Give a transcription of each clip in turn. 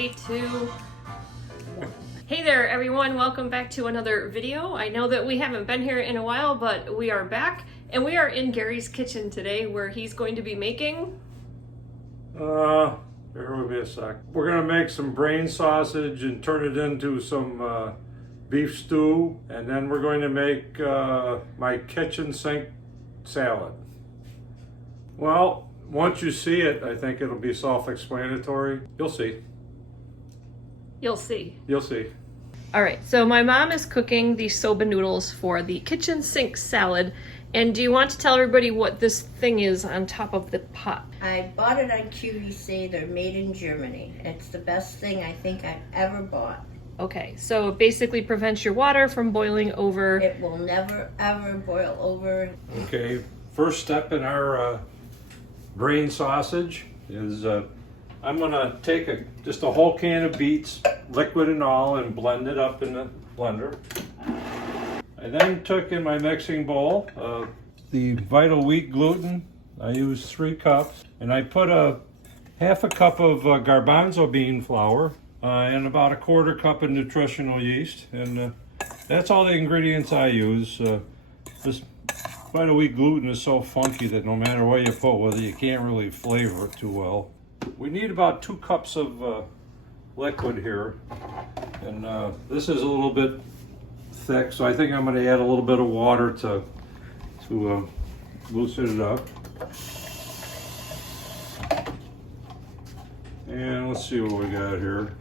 3, 2, 1. Hey there everyone, welcome back to another video. I know that we haven't been here in a while, but we are back and we are in Gary's kitchen today where he's going to be making... Bear with me a sec. We're gonna make some brain sausage and turn it into some beef stew, and then we're going to make my kitchen sink salad. Well, once you see it, I think it'll be self-explanatory. You'll see. You'll see. You'll see. All right, so my mom is cooking the soba noodles for the kitchen sink salad. And do you want to tell everybody what this thing is on top of the pot? I bought it on QVC. They're made in Germany. It's the best thing I think I've ever bought. Okay, so it basically prevents your water from boiling over. It will never ever boil over. Okay, first step in our brain sausage is I'm gonna take just a whole can of beets, liquid and all, and blend it up in the blender. I then took in my mixing bowl the Vital Wheat gluten. I used 3 cups, and I put half a cup of garbanzo bean flour and about a 1/4 cup of nutritional yeast, and that's all the ingredients I use. This Vital Wheat gluten is so funky that no matter what you put with it, you can't really flavor it too well. We need about 2 cups of liquid here, and this is a little bit thick, so I think I'm going to add a little bit of water to loosen it up. And let's see what we got here.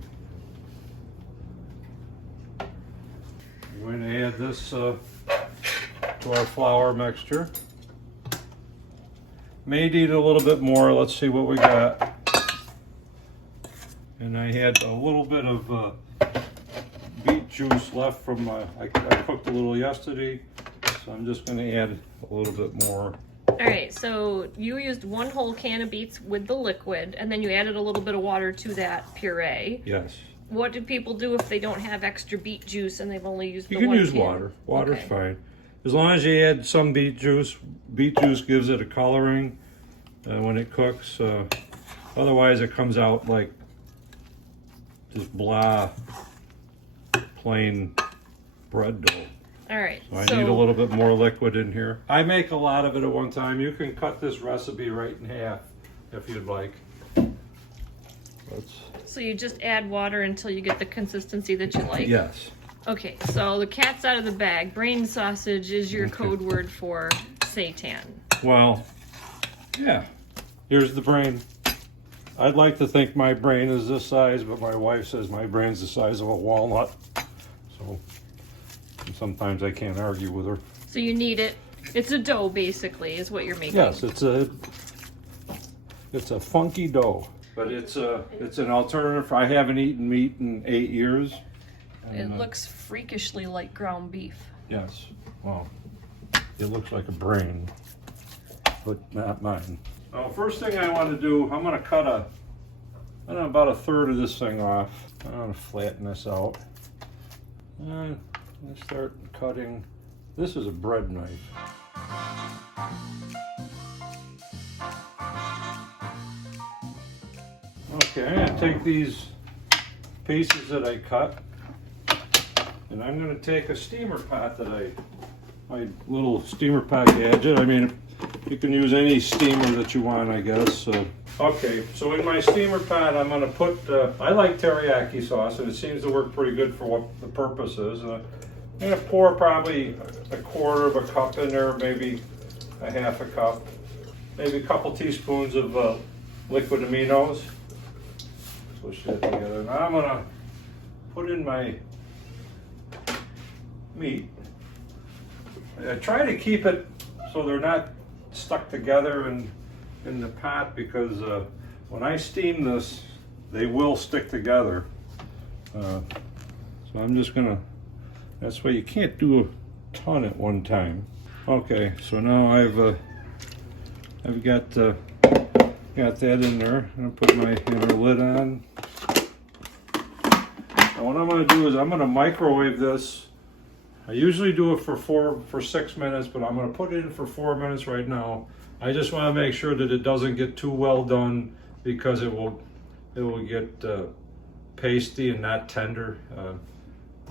I'm going to add this to our flour mixture. May need a little bit more. Let's see what we got. And I had a little bit of beet juice left from I cooked a little yesterday, so I'm just going to add a little bit more. All right, so you used 1 whole can of beets with the liquid, and then you added a little bit of water to that puree. Yes. What do people do if they don't have extra beet juice and they've only used the 1 can. You can use can? water. Water's okay. fine. As long as you add some beet juice. Beet juice gives it a coloring when it cooks. Otherwise it comes out like just blah, plain bread dough. All right. So I need a little bit more liquid in here. I make a lot of it at one time. You can cut this recipe right in half if you'd like. So you just add water until you get the consistency that you like? Yes. Okay, so the cat's out of the bag. Brain sausage is your code word for Seitan. Well, yeah. Here's the brain. I'd like to think my brain is this size, but my wife says my brain's the size of a walnut. So sometimes I can't argue with her. So you need it. It's a dough, basically, is what you're making. Yes, it's a funky dough, but it's an alternative. I haven't eaten meat in 8 years. And, it looks freakishly like ground beef. Yes. Well, it looks like a brain, but not mine. Well, first thing I want to do, I'm going to cut about 1/3 of this thing off. I'm going to flatten this out. And I start cutting. This is a bread knife. Okay, I'm going to take these pieces that I cut, and I'm going to take a steamer pot my little steamer pot gadget. I mean, you can use any steamer that you want, I guess. Okay, so in my steamer pot, I'm going to put, I like teriyaki sauce, and it seems to work pretty good for what the purpose is. I'm going to pour probably 1/4 cup in there, maybe a 1/2 cup, maybe a couple teaspoons of liquid aminos. Push that together. Now I'm going to put in my meat. I try to keep it so they're not stuck together in the pot, because when I steam this, they will stick together. So I'm just gonna, that's why you can't do a ton at one time. Okay, so now I've got that in there. I'm gonna put my inner lid on. And what I'm gonna do is I'm gonna microwave this. I usually do it for 6 minutes, but I'm going to put it in for 4 minutes right now. I just want to make sure that it doesn't get too well done, because it will get pasty and not tender.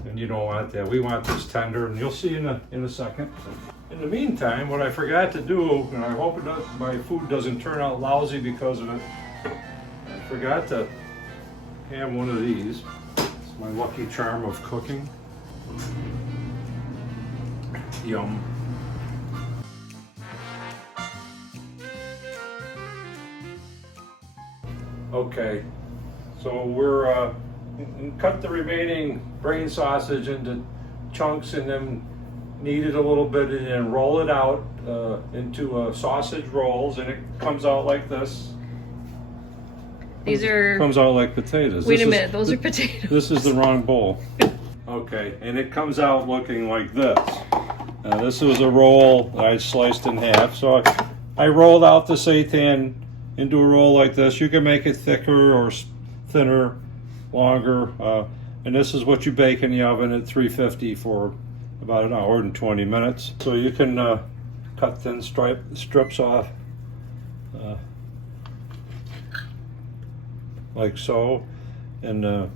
And you don't want that. We want this tender, and you'll see in a second. In the meantime, what I forgot to do, and I hope my food doesn't turn out lousy because of it, I forgot to have one of these. It's my lucky charm of cooking. Yum. Okay, so we're cut the remaining brain sausage into chunks and then knead it a little bit and then roll it out into sausage rolls, and it comes out like this. These are... Comes out like potatoes. Wait a minute, those are potatoes. This is the wrong bowl. Okay, and it comes out looking like this. This was a roll that I sliced in half. So I rolled out the seitan into a roll like this. You can make it thicker or thinner, longer. And this is what you bake in the oven at 350 for about an hour and 20 minutes. So you can cut thin strips off like so. And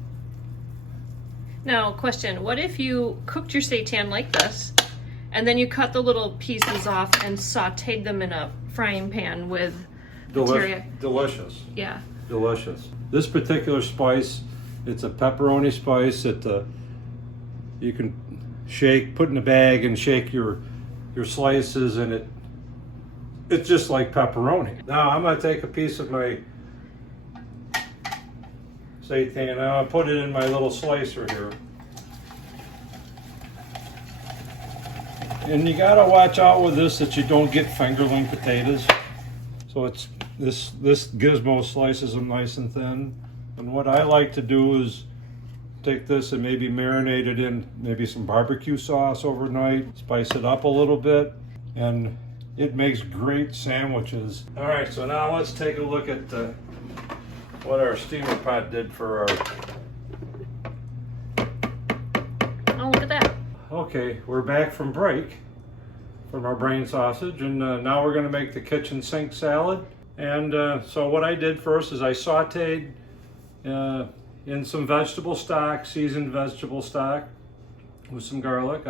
now, question, what if you cooked your seitan like this, and then you cut the little pieces off and sauteed them in a frying pan with delicious. Yeah. Delicious. This particular spice, it's a pepperoni spice that you can shake, put in a bag and shake your slices, and it's just like pepperoni. Now I'm going to take a piece of my seitan and I'll put it in my little slicer here. And you gotta watch out with this that you don't get fingerling potatoes. So it's this gizmo slices them nice and thin. And what I like to do is take this and maybe marinate it in maybe some barbecue sauce overnight, spice it up a little bit, and it makes great sandwiches. All right, so now let's take a look at what our steamer pot did for our... Oh, look at that. Okay, we're back from break from our brain sausage, and now we're going to make the kitchen sink salad. And so what I did first is I sauteed in some vegetable stock, seasoned vegetable stock with some garlic.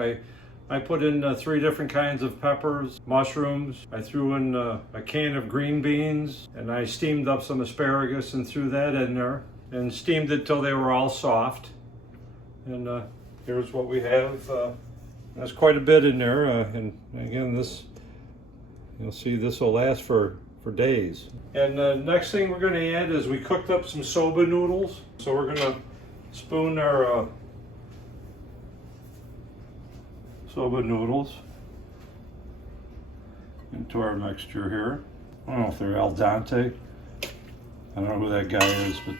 I put in 3 different kinds of peppers, mushrooms. I threw in a can of green beans, and I steamed up some asparagus and threw that in there and steamed it till they were all soft. And here's what we have. There's quite a bit in there, and again, this, you'll see this will last for days. And the next thing we're going to add is we cooked up some soba noodles. So we're going to spoon our soba noodles into our mixture here. I don't know if they're al dente. I don't know who that guy is, but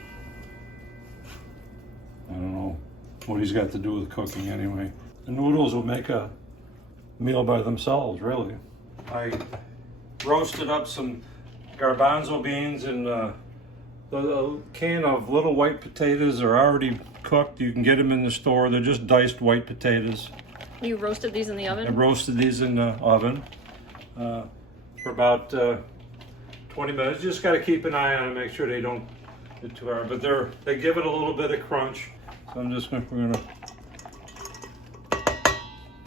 I don't know what he's got to do with cooking anyway. The noodles will make a meal by themselves, really. I roasted up some garbanzo beans, and the can of little white potatoes are already cooked. You can get them in the store. They're just diced white potatoes. You roasted these in the oven? I roasted these in the oven for about 20 minutes. You just got to keep an eye on them, make sure they don't get too hard. But they give it a little bit of crunch. So we're gonna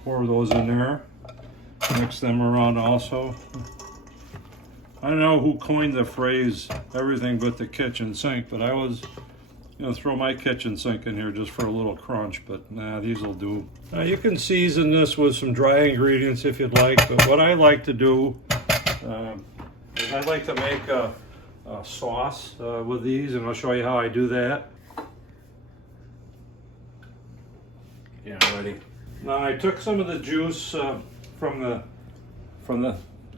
pour those in there. Mix them around also. I don't know who coined the phrase "everything but the kitchen sink," but I was, throw my kitchen sink in here just for a little crunch. But nah, these will do. Now you can season this with some dry ingredients if you'd like. But what I like to do is I like to make a sauce with these, and I'll show you how I do that. Yeah, ready. Now I took some of the juice from the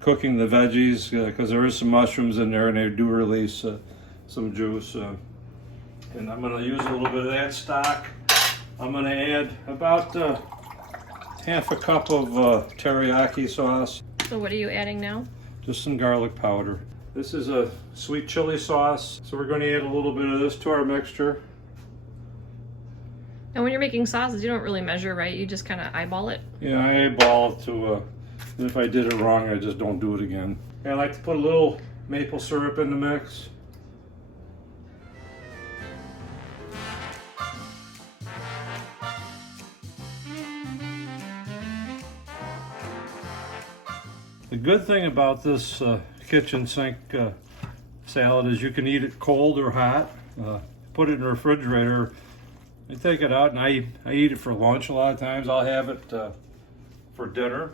cooking the veggies, because there is some mushrooms in there and they do release some juice. And I'm going to use a little bit of that stock. I'm going to add about half a cup of teriyaki sauce. So what are you adding now? Just some garlic powder. This is a sweet chili sauce, so we're going to add a little bit of this to our mixture. And when you're making sauces, you don't really measure, right? You just kind of eyeball it? Yeah, I eyeball it to, if I did it wrong, I just don't do it again. I like to put a little maple syrup in the mix. The good thing about this kitchen sink salad is you can eat it cold or hot. Put it in the refrigerator. I take it out and I eat it for lunch a lot of times. I'll have it for dinner.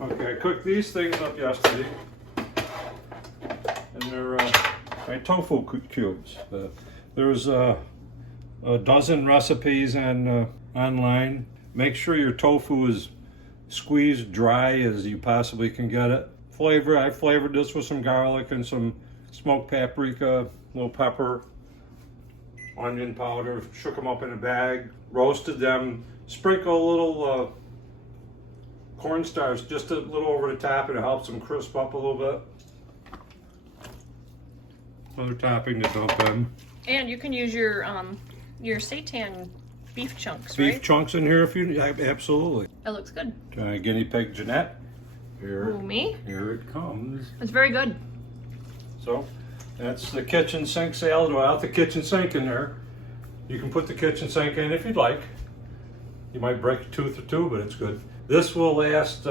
Okay, I cooked these things up yesterday, and they're my tofu cubes. There's a dozen recipes online. Make sure your tofu is squeezed dry as you possibly can get it. I flavored this with some garlic and some smoked paprika, a little pepper, onion powder, shook them up in a bag, roasted them, sprinkle a little cornstarch just a little over the top, and it helps them crisp up a little bit. Another topping to dump in. And you can use your seitan beef chunks, Beef right? chunks in here if you absolutely. That looks good. Guinea pig Jeanette. Here, Ooh, me? Here it comes. It's very good. So that's the kitchen sink salad without the kitchen sink in there. You can put the kitchen sink in if you'd like. You might break a tooth or two, but it's good. This will last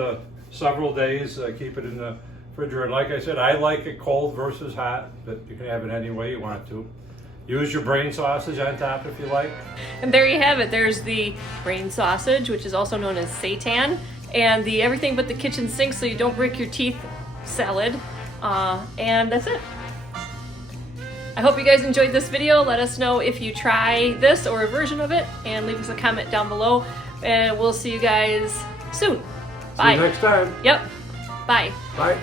several days. Keep it in the refrigerator. Like I said, I like it cold versus hot, but you can have it any way you want it to. Use your brain sausage on top if you like. And there you have it. There's the brain sausage, which is also known as seitan, and the everything but the kitchen sink so you don't break your teeth salad. And that's it. I hope you guys enjoyed this video. Let us know if you try this or a version of it, and leave us a comment down below. And we'll see you guys soon. Bye. See you next time. Yep. Bye. Bye.